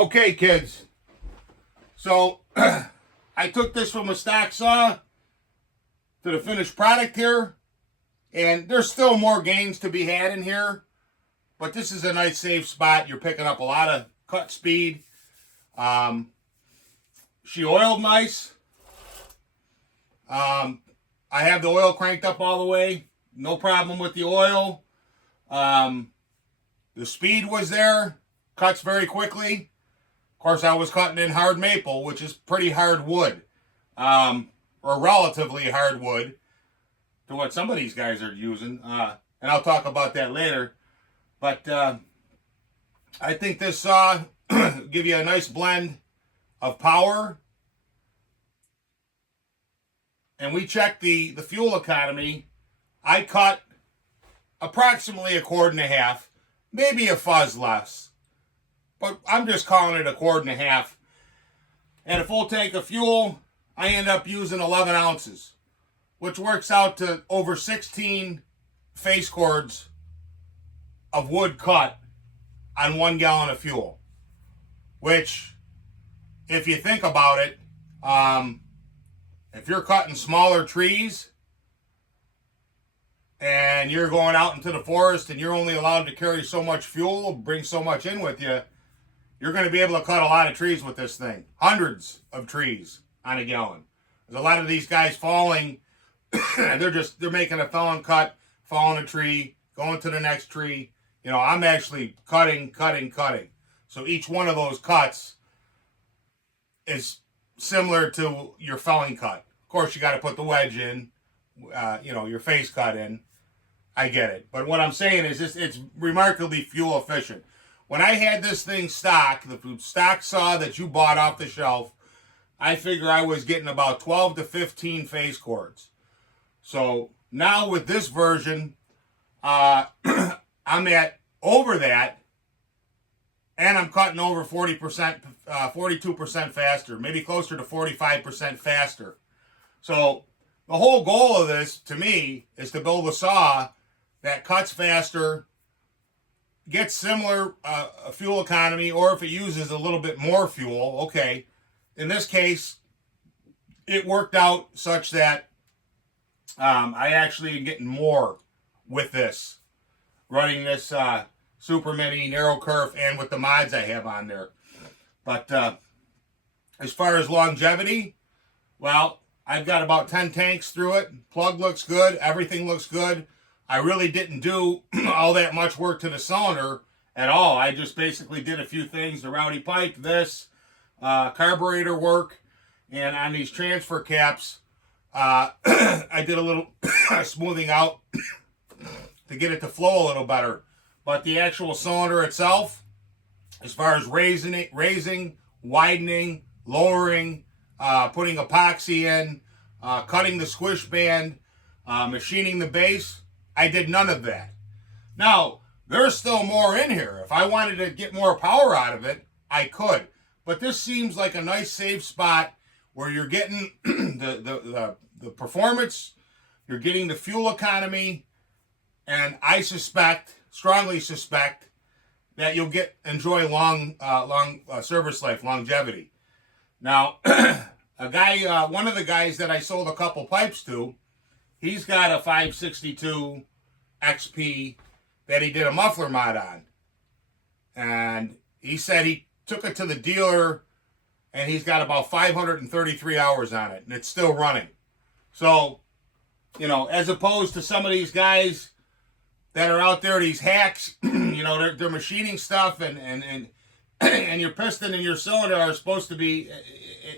Okay, kids. So I took this from a stock saw to the finished product here, and there's still more gains to be had in here, but this is a nice safe spot. You're picking up a lot of cut speed. She oiled nice. I have the oil cranked up all the way. No problem with the oil. The speed was there. Cuts very quickly. Of course, I was cutting in hard maple, which is pretty hard wood, or relatively hard wood to what some of these guys are using. And I'll talk about that later. But I think this saw give you a nice blend of power. And we checked the fuel economy. I cut approximately 1.5 quarts, maybe a fuzz less. But I'm just calling it 1.5 quarts. And a full tank of fuel, I end up using 11 ounces, which works out to over 16 face cords of wood cut on 1 gallon of fuel. Which, if you think about it, if you're cutting smaller trees and you're going out into the forest and you're only allowed to carry so much fuel, bring so much in with you, you're going to be able to cut a lot of trees with this thing. Hundreds of trees on a gallon. There's a lot of these guys falling. they're making a felon cut, falling a tree, going to the next tree. You know, I'm actually cutting. So each one of those cuts is similar to your felling cut. Of course, you got to put the wedge in, your face cut in. I get it. But what I'm saying is it's remarkably fuel efficient. When I had this thing stock, the stock saw that you bought off the shelf, I figure I was getting about 12 to 15 face cords. So now with this version, I'm at over that, and I'm cutting over 40%, 42% faster, maybe closer to 45% faster. So the whole goal of this, to me, is to build a saw that cuts faster, gets similar fuel economy, or if it uses a little bit more fuel, okay. In this case, it worked out such that I actually am getting more with this, running this Super Mini Narrow Kerf and with the mods I have on there. But as far as longevity, well, I've got about 10 tanks through it. Plug looks good. Everything looks good. I really didn't do all that much work to the cylinder at all. I just basically did a few things. The rowdy pipe, this, carburetor work, and on these transfer caps, I did a little smoothing out to get it to flow a little better. But the actual cylinder itself, as far as raising, widening, lowering, putting epoxy in, cutting the squish band, machining the base, I did none of that. Now, there's still more in here. If I wanted to get more power out of it, I could. But this seems like a nice safe spot where you're getting the performance, you're getting the fuel economy, and I strongly suspect that you'll enjoy long service life, longevity. Now, one of the guys that I sold a couple pipes to, he's got a 562 XP that he did a muffler mod on. And he said he took it to the dealer and he's got about 533 hours on it and it's still running. So, as opposed to some of these guys that are out there, these hacks, they're machining stuff and your piston and your cylinder are supposed to be,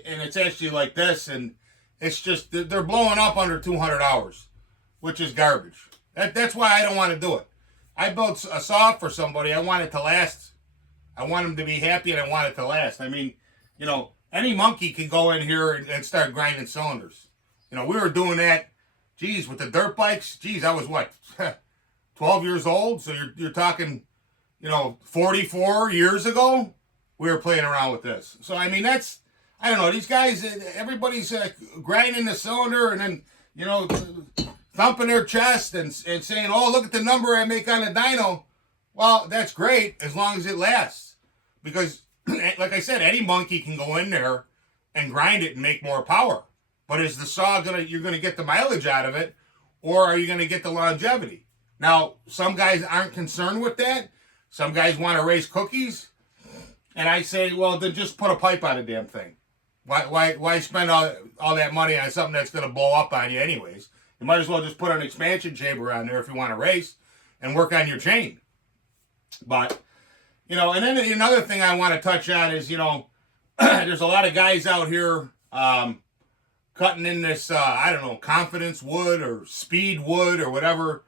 and it's actually like this, and it's just, they're blowing up under 200 hours, which is garbage. That's why I don't want to do it. I built a saw for somebody. I want it to last. I want them to be happy, and I want it to last. I mean, any monkey can go in here and start grinding cylinders. We were doing that, with the dirt bikes. I was what, 12 years old? So you're talking, 44 years ago, we were playing around with this. So, I mean, I don't know, these guys, everybody's grinding the cylinder and then, thumping their chest and saying, oh, look at the number I make on a dyno. Well, that's great as long as it lasts. Because like I said, any monkey can go in there and grind it and make more power. But is the saw you're gonna get the mileage out of it, or are you gonna get the longevity? Now, some guys aren't concerned with that. Some guys want to raise cookies, and I say, well, then just put a pipe on the damn thing. Why spend all that money on something that's gonna blow up on you anyways? You might as well just put an expansion chamber on there if you want to race, and work on your chain. But and then another thing I want to touch on is there's a lot of guys out here cutting in this, I don't know, confidence wood or speed wood or whatever,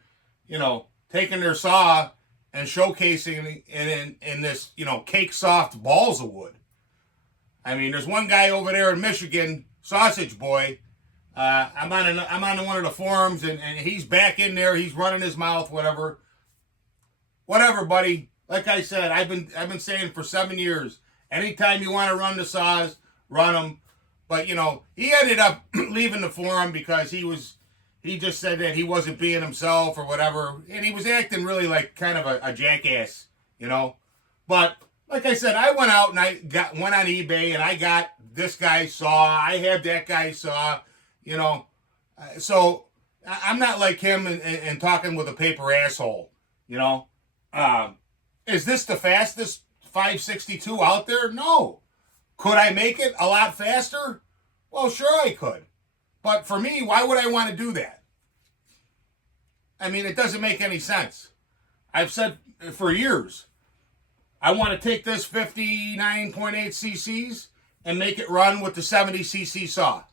taking their saw and showcasing it in this, cake soft balls of wood. I mean, there's one guy over there in Michigan, Sausage Boy. I'm on one of the forums, and he's back in there. He's running his mouth, whatever, buddy. Like I said, I've been saying for 7 years. Anytime you want to run the saws, run them. But he ended up leaving the forum because he just said that he wasn't being himself or whatever, and he was acting really like kind of a jackass, But like I said, I went out and went on eBay and I got this guy's saw. I have that guy's saw, So I'm not like him and talking with a paper asshole, Is this the fastest 562 out there? No. Could I make it a lot faster? Well, sure I could. But for me, why would I want to do that? I mean, it doesn't make any sense. I've said for years, I want to take this 59.8 cc's and make it run with the 70 cc saw.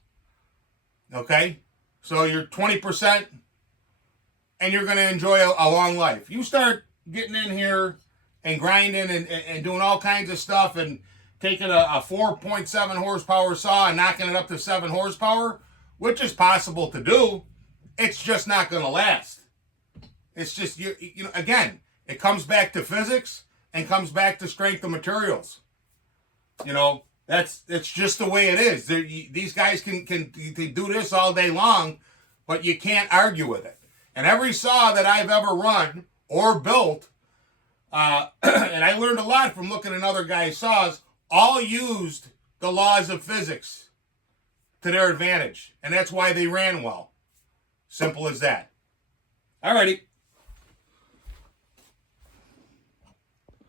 Okay? So you're 20% and you're going to enjoy a long life. You start getting in here and grinding and doing all kinds of stuff and taking a 4.7 horsepower saw and knocking it up to 7 horsepower, which is possible to do. It's just not going to last. It's just, again, it comes back to physics and comes back to strength of materials. It's just the way it is. These guys can do this all day long, but you can't argue with it. And every saw that I've ever run or built, and I learned a lot from looking at other guys' saws, all used the laws of physics to their advantage. And that's why they ran well. Simple as that. Alrighty.